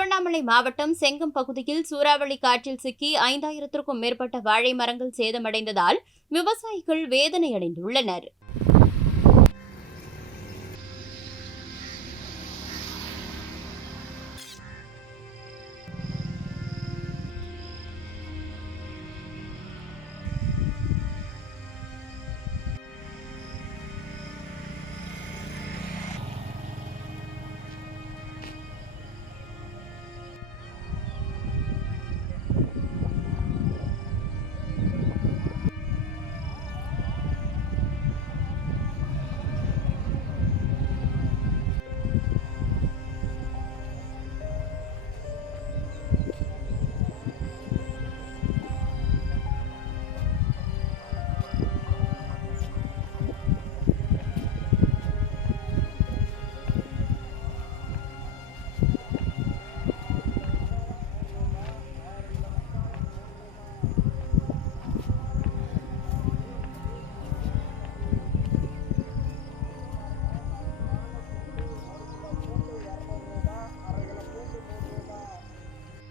திருவண்ணாமலை மாவட்டம் செங்கம் பகுதியில் சூறாவளி காற்றில் சிக்கி 5000த்திற்கும் மேற்பட்ட வாழை மரங்கள் சேதமடைந்ததால் விவசாயிகள் வேதனையடைந்துள்ளனர்.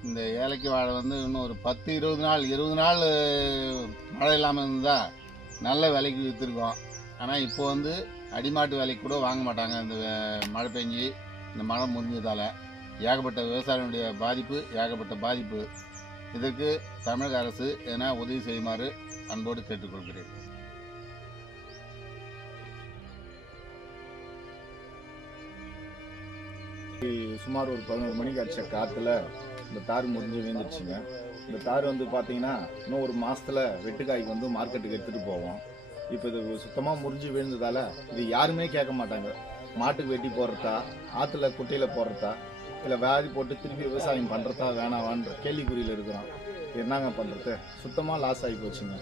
இந்த ஏலக்கி வாழை இன்னும் ஒரு 10-20 நாள் 20 நாள் மழை இல்லாமல் இருந்தால் நல்ல விலைக்கு விற்றுருக்கோம். ஆனால் இப்போ அடிமாட்டு விலைக்கு கூட வாங்க மாட்டாங்க. இந்த மழை பெஞ்சு இந்த மழை முறிஞ்சதால் ஏகப்பட்ட விவசாயிகளுடைய ஏகப்பட்ட பாதிப்பு. இதற்கு தமிழக அரசு எதனா உதவி செய்யுமாறு அன்போடு கேட்டுக்கொள்கிறேன். சுமார் ஒரு 11 மணிக்கு அடிச்ச காற்றுல இந்த தார் முறிஞ்சு விழுந்துருச்சுங்க. இந்த தார் பார்த்தீங்கன்னா இன்னும் ஒரு மாதத்தில் வெட்டுக்காய்க்கு மார்க்கெட்டுக்கு எடுத்துகிட்டு போவோம். இப்போ இது சுத்தமாக முறிஞ்சு விழுந்ததால் இது யாருமே கேட்க மாட்டாங்க. மாட்டுக்கு வெட்டி போடுறதா, ஆற்றுல குட்டையில் போடுறதா, இல்லை வியாதி போட்டு திருப்பி விவசாயம் பண்ணுறதா வேணாவான்ற கேள்விக்குறியில் இருக்கிறோம். என்னங்க பண்ணுறது, சுத்தமாக லாஸ் ஆகி போச்சுங்க.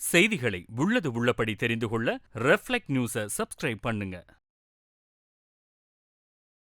செய்திகளை உள்ளது உள்ளபடி தெரிந்து கொள்ள ரெஃப்ளெக்ட் நியூஸை சப்ஸ்கிரைப் பண்ணுங்க.